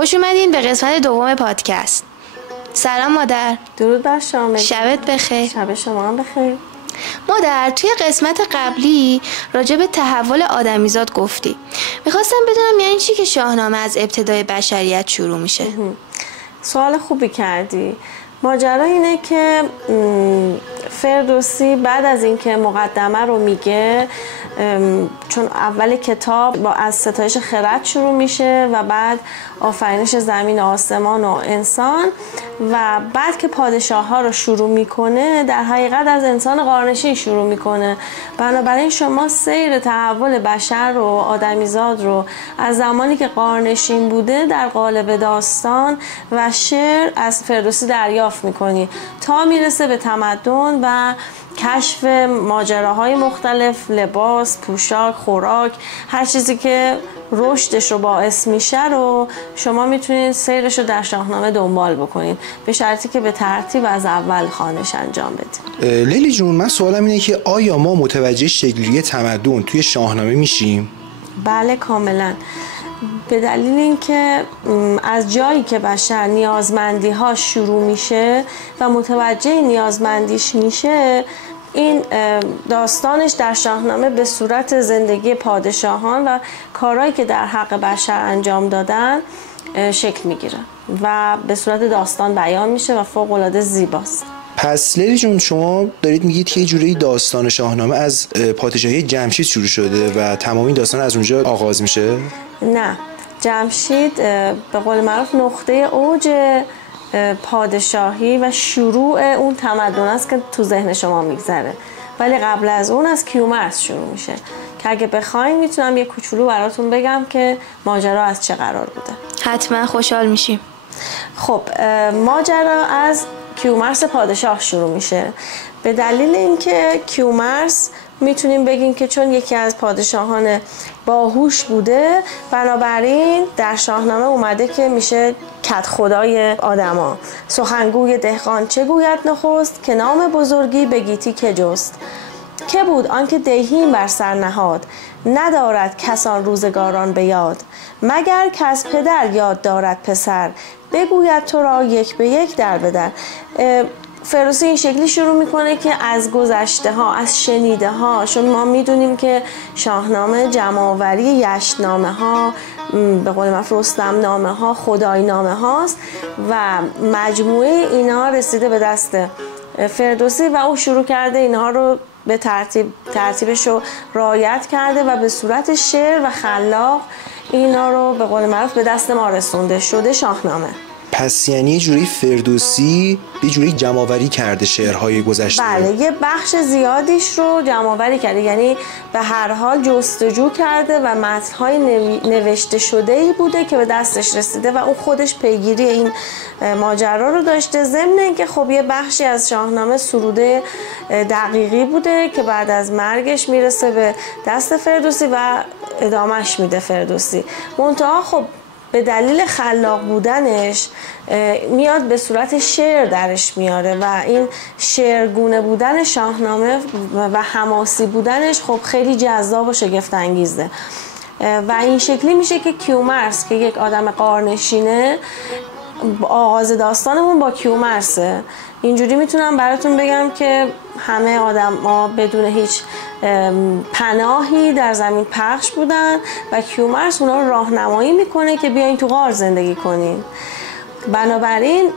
خوش اومدین به قسمت دوم پادکست. سلام مادر. درود بر شما. شبت بخیر. شب شما هم بخیر. مادر، توی قسمت قبلی راجع به تحول آدمیزاد گفتی. میخواستم بدونم یعنی چی که شاهنامه از ابتدای بشریت شروع میشه؟ سوال خوبی کردی. ماجرا اینه که فردوسی بعد از اینکه مقدمه رو میگه، چون اول کتاب از ستایش خرد شروع میشه و بعد آفرینش زمین و آسمان و انسان و بعد که پادشاه ها رو شروع میکنه در حقیقت از انسان غارنشین شروع میکنه. بنابراین شما سیر تحول بشر و آدمیزاد رو از زمانی که غارنشین بوده در قالب داستان و شعر از فردوسی دریافت میکنی تا میرسه به تمدن و کشف ماجراهای مختلف، لباس، پوشاک، خوراک، هر چیزی که رشدش رو باعث میشه رو شما میتونید سیرش رو در شاهنامه دنبال بکنید، به شرطی که به ترتیب از اول خوانش انجام بدید. لیلی جون، من سوالم اینه که آیا ما متوجه شکل‌گیری تمدن توی شاهنامه میشیم؟ بله کاملا. به دلیل اینکه از جایی که بشر نیازمندی ها شروع میشه و متوجه نیازمندیش میشه، این داستانش در شاهنامه به صورت زندگی پادشاهان و کارهایی که در حق بشر انجام دادن شکل میگیره و به صورت داستان بیان میشه و فوق العاده زیباست. پس لیلی جون، شما دارید میگید که یه جوری داستان شاهنامه از پادشاهی جمشید شروع شده و تمام این داستان از اونجا آغاز میشه؟ نه، جمشید به قول معروف نقطه اوج پادشاهی و شروع اون تمدن است که تو ذهن شما میگذره، ولی قبل از اون از کیومرث شروع میشه که اگه بخواین میتونم یه کوچولو براتون بگم که ماجرا از چه قرار بوده. حتما خوشحال میشیم. خب ماجرا از کیومرث پادشاه شروع میشه. به دلیل اینکه کیومرث میتونیم بگیم که چون یکی از پادشاهان باهوش بوده، بنابراین در شاهنامه اومده که میشه کدخدای آدما. سخنگوی دهقان چه گوید نخست، که نام بزرگی به گیتی که جست. که بود آنکه دیهیم بر سر نهاد، ندارد کسان روزگاران به یاد. مگر که از پدر یاد دارد پسر، بگوید تو را یک به یک در بدر. فردوسی این شکلی شروع میکنه که از گذشته ها، از شنیده ها، چون ما میدونیم که شاهنامه جمع‌آوری یشت‌نامه ها، به قول معروف رستم نامه ها، خدای نامه هاست و مجموعه اینا رسیده به دست فردوسی و او شروع کرده اینها رو به ترتیبش رو رعایت کرده و به صورت شعر و خلاق اینا رو به قول معروف به دست ما رسونده شده شاهنامه. پس یعنی یه جوری فردوسی یه جوری جمع‌آوری کرده شعرهای گذشته. بله، یه بخش زیادیش رو جمع‌آوری کرده، یعنی به هر حال جستجو کرده و متن‌های نوشته شده‌ای بوده که به دستش رسیده و اون خودش پیگیری این ماجرا رو داشته، ضمن اینکه خب یه بخشی از شاهنامه سروده دقیقی بوده که بعد از مرگش میرسه به دست فردوسی و ادامهش میده فردوسی. منتها خب به دلیل خلاق بودنش میاد به صورت شعر درش میاره و این شعرگونه بودن شاهنامه و حماسی بودنش خب خیلی جذاب و شگفت انگیزه و این شکلی میشه که کیومرث که یک آدم غارنشینه، آغاز داستانمون با کیومرثه. اینجوری میتونم براتون بگم که همه آدم‌ها بدون هیچ پناهی در زمین پخش بودن و کیومرث اونا رو راهنمایی میکنه که بیاین تو غار زندگی کنین. بنابراین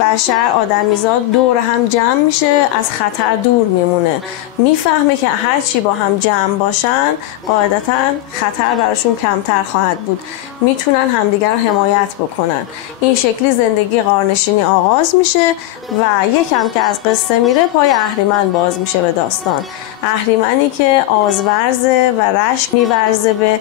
بشر، آدمیزاد دور هم جمع میشه، از خطر دور میمونه، میفهمه که هر چی با هم جمع باشن قاعدتاً خطر براشون کمتر خواهد بود، میتونن همدیگر رو حمایت بکنن. این شکلی زندگی غارنشینی آغاز میشه و یکم که از قصه میره پای اهریمن باز میشه به داستان. اهریمنی که آزورزه و رشک میورزه به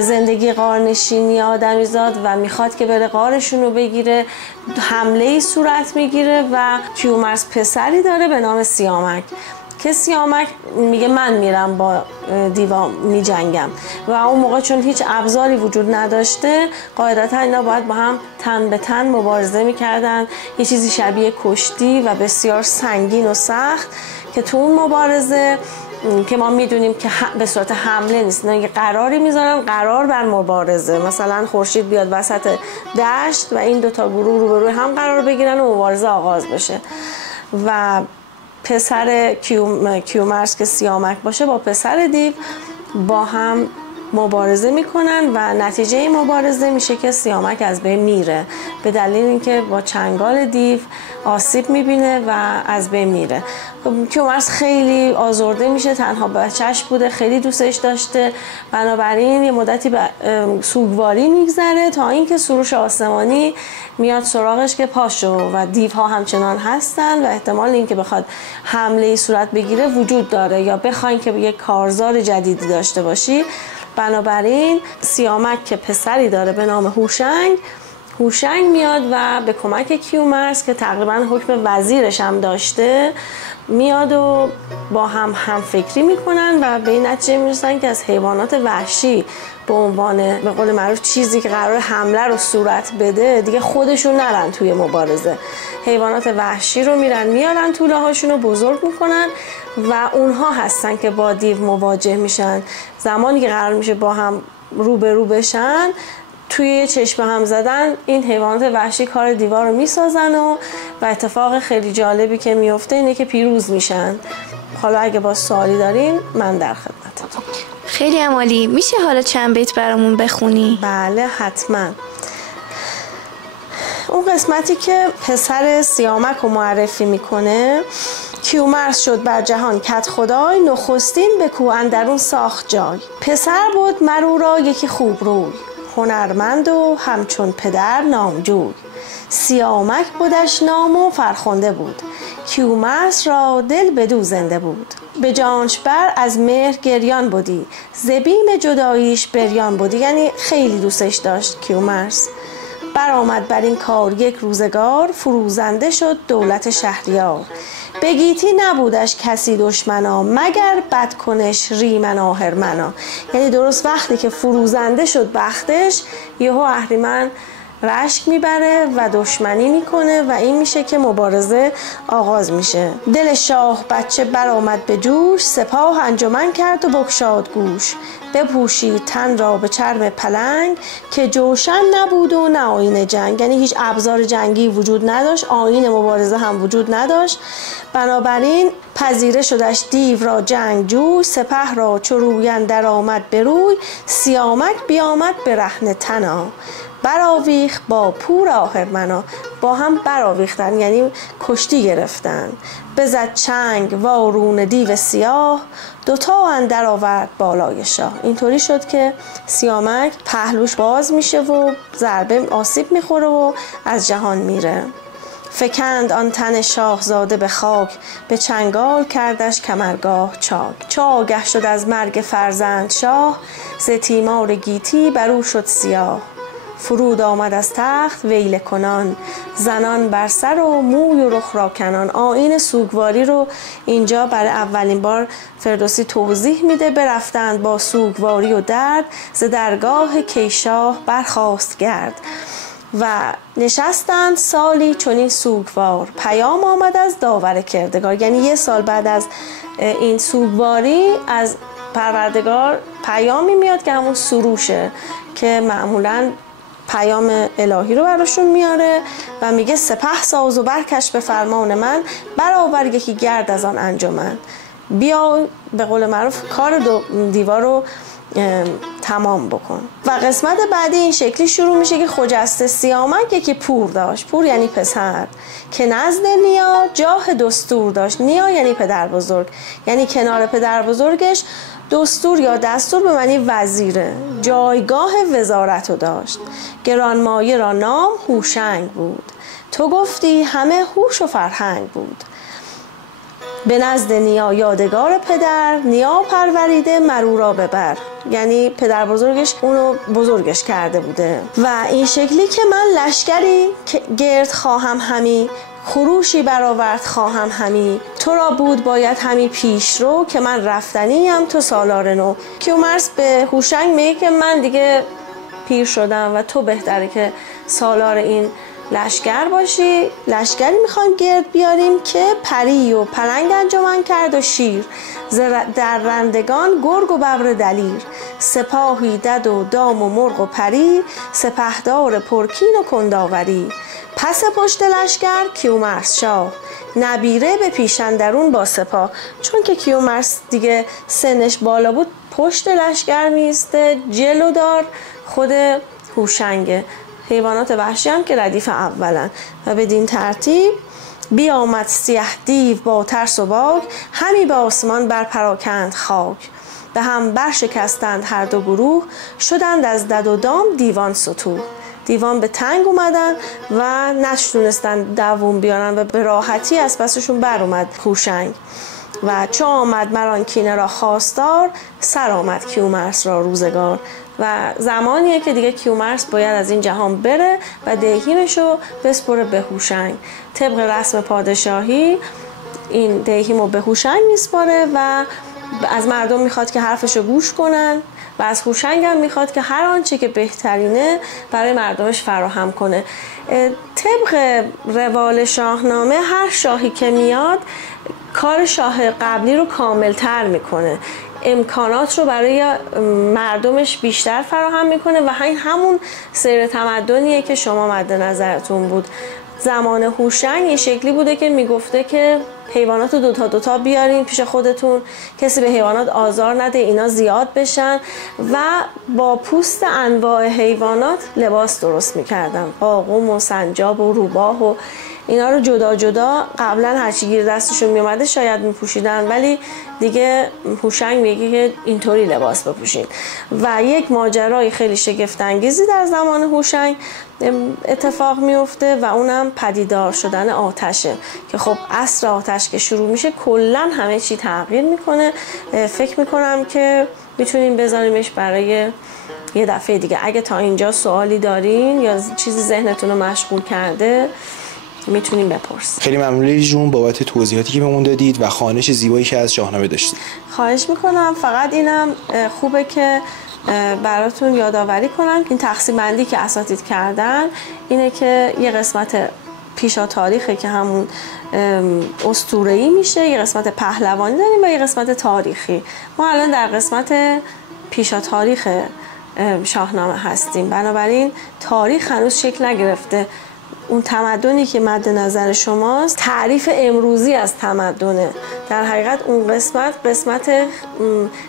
زندگی غارنشینی آدمیزاد و میخواد که بره غارشون رو بگیره. حمله صورت میگیره و کیومرث پسری داره به نام سیامک که سیامک میگه من میرم با دیوا میجنگم و اون موقع چون هیچ ابزاری وجود نداشته قاعدتا اینا باید با هم تن به تن مبارزه میکردن، یه چیزی شبیه کشتی و بسیار سنگین و سخت که تو اون مبارزه که ما میدونیم که به صورت حمله نیست، نه، یه قراری میذارن، قرار بر مبارزه. مثلا خورشید بیاد وسط دشت و این دوتا گروه روبروی هم قرار بگیرن و مبارزه آغاز بشه و پسر کیومرث که سیامک باشه با پسر دیو با هم مبارزه میکنن و نتیجه این مبارزه میشه که سیامک از بین میره به دلیل اینکه با چنگال دیو آسیب میبینه و از بین میره. کیومرث خیلی آزرده میشه، تنها بچهش بوده، خیلی دوستش داشته، بنابراین یه مدتی به سوگواری میگذره تا اینکه سروش آسمانی میاد سراغش که پاشو و دیوها همچنان هستن و احتمال اینکه بخواد حمله صورت بگیره وجود داره یا بخواین که یک کارزار جدیدی داشته باشی. بنابراین سیامک که پسری داره به نام هوشنگ میاد و به کمک کیومرث که تقریبا حکم وزیرش هم داشته میاد و با هم فکری میکنن و به این نتیجه میرسن که از حیوانات وحشی به عنوان به قول معروف چیزی که قرار حمله رو صورت بده دیگه خودشون نرن توی مبارزه، حیوانات وحشی رو میارن توله هاشون رو بزرگ میکنن و اونها هستن که با دیو مواجه میشن. زمانی که قرار میشه با هم رو بشن توی چشم هم زدن این حیوانات وحشی کار دیوار رو میسازن و اتفاق خیلی جالبی که میفته اینه که پیروز میشن. حالا اگه با سوالی دارین من در خدمتتون. خیلی عالی. میشه حالا چند بیت برامون بخونی؟ بله حتما. اون قسمتی که پسر سیامک رو معرفی میکنه: کیومرث شد بر جهان کت خدای، نخستین به کوه اندرون ساخت جای. پسر بود مرو را یکی خوب روی، هنرمند و همچون پدر نامجوی. سیامک بودش نام و فرخنده بود، کیومرث را دل بدو زنده بود. به جانش بر از مهر گریان بودی، ز بیم جداییش بریان بودی. یعنی خیلی دوستش داشت کیومرث. برآمد بر این کار یک روزگار، فروزنده شد دولت شهریار. به گیتی نبودش کسی دشمنا، مگر بدکنش ریمن آهرمنا. یعنی درست وقتی که فروزنده شد بختش، یهو اهریمن رشک میبره و دشمنی میکنه و این میشه که مبارزه آغاز میشه. دل شاه بچه برآمد به جوش، سپاه انجمن کرد و بگشاد گوش. بپوشید تن را به چرم پلنگ، که جوشن نبود و نه آیین جنگ. یعنی هیچ ابزار جنگی وجود نداشت، آیین مبارزه هم وجود نداشت. بنابراین پذیره شدش دیو را جنگ جوی، سپه را چو روی اندر آمد به روی. سیامک بیامد به رهن تنا، برآویخت با پور آهرمنا. با هم برآویختن یعنی کشتی گرفتن. بزد چنگ وارون دیو سیاه، دوتا اندر آورد بالای شاه. اینطوری شد که سیامک پهلوش باز میشه و ضربه آسیب میخوره و از جهان میره. فکند آن تن شاهزاده به خاک، به چنگال کردش کمرگاه چاک. چو آگه شد از مرگ فرزند شاه، ز تیمار گیتی برو شد سیاه. فرود آمد از تخت ویله کنان، زنان بر سر و موی و رخ را کنان. آیین سوگواری رو اینجا برای اولین بار فردوسی توضیح میده. برفتند با سوگواری و درد، ز درگاه کیشاه برخاست گرد. و نشستند سالی چنین سوگوار، پیام آمد از داور کردگار. یعنی یه سال بعد از این سوگواری از پروردگار پیامی میاد که همون سروشه که معمولاً پیام الهی رو براشون میاره و میگه سپه ساز و برکش به فرمان من، برآور یکی گرد از آن انجمن. بیا به قول معروف کار دیوار رو تمام بکن. و قسمت بعدی این شکلی شروع میشه که خجسته سیامک یکی پور داشت. پور یعنی پسر، که نزد نیا جاه دستور داشت. نیا یعنی پدر بزرگ، یعنی کنار پدر بزرگش دستور یا دستور به معنی وزیره، جایگاه وزارت رو داشت. گرانمایه را نام هوشنگ بود، تو گفتی همه هوش و فرهنگ بود. به نزد نیا یادگار پدر، نیا پروریده مرو را ببر. یعنی پدر بزرگش اونو بزرگش کرده بوده. و این شکلی که من لشکری گرد خواهم همی، خروشی برآورد خواهم همی. تو را بود باید همی پیش رو، که من رفتنیم تو سالار نو. کیومرث به هوشنگ میگه که من دیگه پیر شدم و تو بهتره که سالار این لشکر باشی. لشکری میخوایم گرد بیاریم که پری و پلنگ انجمن کرد و شیر، درندگان گرگ و ببر دلیر، سپاهی دد و دام و مرغ و پری، سپهدار پرکین و کنداوری. پس پشت لشکر کیومرث شاه، نبیره به پیش اندرون با سپاه. چون که کیومرث دیگه سنش بالا بود، پشت لشکر میسته، جلودار خود هوشنگه. حیوانات وحشی هم که ردیف اولن و بدین ترتیب بیامد سیه دیو با ترس و باک، همی به آسمان بر پراکند خاک. به هم برشکستند هر دو گروه، شدند از دد و دام دیوان ستوه. دیوان به تنگ اومدن و نتونستن دووم بیارن و به راحتی از پسشون بر اومد هوشنگ. و چو آمد مران کینه را خواستار، سر آمد کیومرث را روزگار. و زمانیه که دیگه کیومرث باید از این جهان بره و دیهیمشو بسپره به هوشنگ. طبق رسم پادشاهی این دیهیمو به هوشنگ میسپاره و از مردم میخواد که حرفشو گوش کنن و از هوشنگ هم میخواد که هر آنچه که بهترینه برای مردمش فراهم کنه. طبق روال شاهنامه هر شاهی که میاد کار شاه قبلی رو کاملتر میکنه، امکانات رو برای مردمش بیشتر فراهم میکنه و همون سیر تمدنیه که شما مد نظرتون بود. زمان هوشنگ این شکلی بوده که میگفته که حیوانات رو دوتا بیارین پیش خودتون، کسی به حیوانات آزار نده، اینا زیاد بشن و با پوست انواع حیوانات لباس درست میکردن، قاقم و سنجاب و روباه و اینا رو جدا جدا قبلا هرچی گیر دستشون میومده شاید میپوشیدن، ولی دیگه هوشنگ میگه که اینطوری لباس بپوشین. و یک ماجرای خیلی شگفت انگیزی در زمان هوشنگ اتفاق میفته و اونم پدیدار شدن آتشه که خب عصر آتش که شروع میشه کلا همه چی تغییر میکنه. فکر میکنم که میتونیم بذاریمش برای یه دفعه دیگه. اگه تا اینجا سوالی دارین یا چیزی ذهنتون رو مشغول کرده میتونیم بپرسیم. خیلی ممنون لیلی جون بابت توضیحاتی که بهمون دادید و خوانش زیبایی که از شاهنامه داشتید. خواهش میکنم. فقط اینم خوبه که براتون یادآوری کنم که این تقسیم بندی که اساتید کردن اینه که یه قسمت پیشا تاریخه که همون اسطوره‌ای میشه، یه قسمت پهلوانی داریم و یه قسمت تاریخی. ما الان در قسمت پیشا تاریخ شاهنامه هستیم، بنابراین تاریخ هنوز شکل نگرفته. اون تمدنی که مد نظر شماست تعریف امروزی از تمدنه. در حقیقت اون قسمت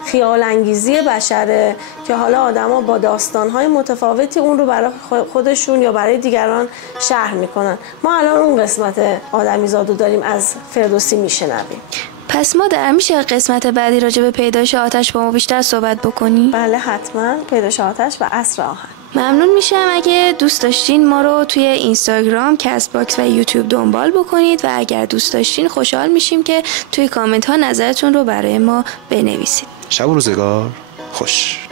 خیال انگیزی بشره که حالا آدما با داستان‌های متفاوتی اون رو برای خودشون یا برای دیگران شرح میکنن. ما الان اون قسمت آدمیزادو داریم از فردوسی میشنویم. پس ما میشه قسمت بعدی راجع به پیدایش آتش با ما بیشتر صحبت بکنی؟ بله حتما، پیدایش آتش و عصر آهن. ممنون میشم اگه دوست داشتین ما رو توی اینستاگرام، کست باکس و یوتیوب دنبال بکنید و اگر دوست داشتین خوشحال میشیم که توی کامنت ها نظرتون رو برای ما بنویسید. شب و روزگار خوش.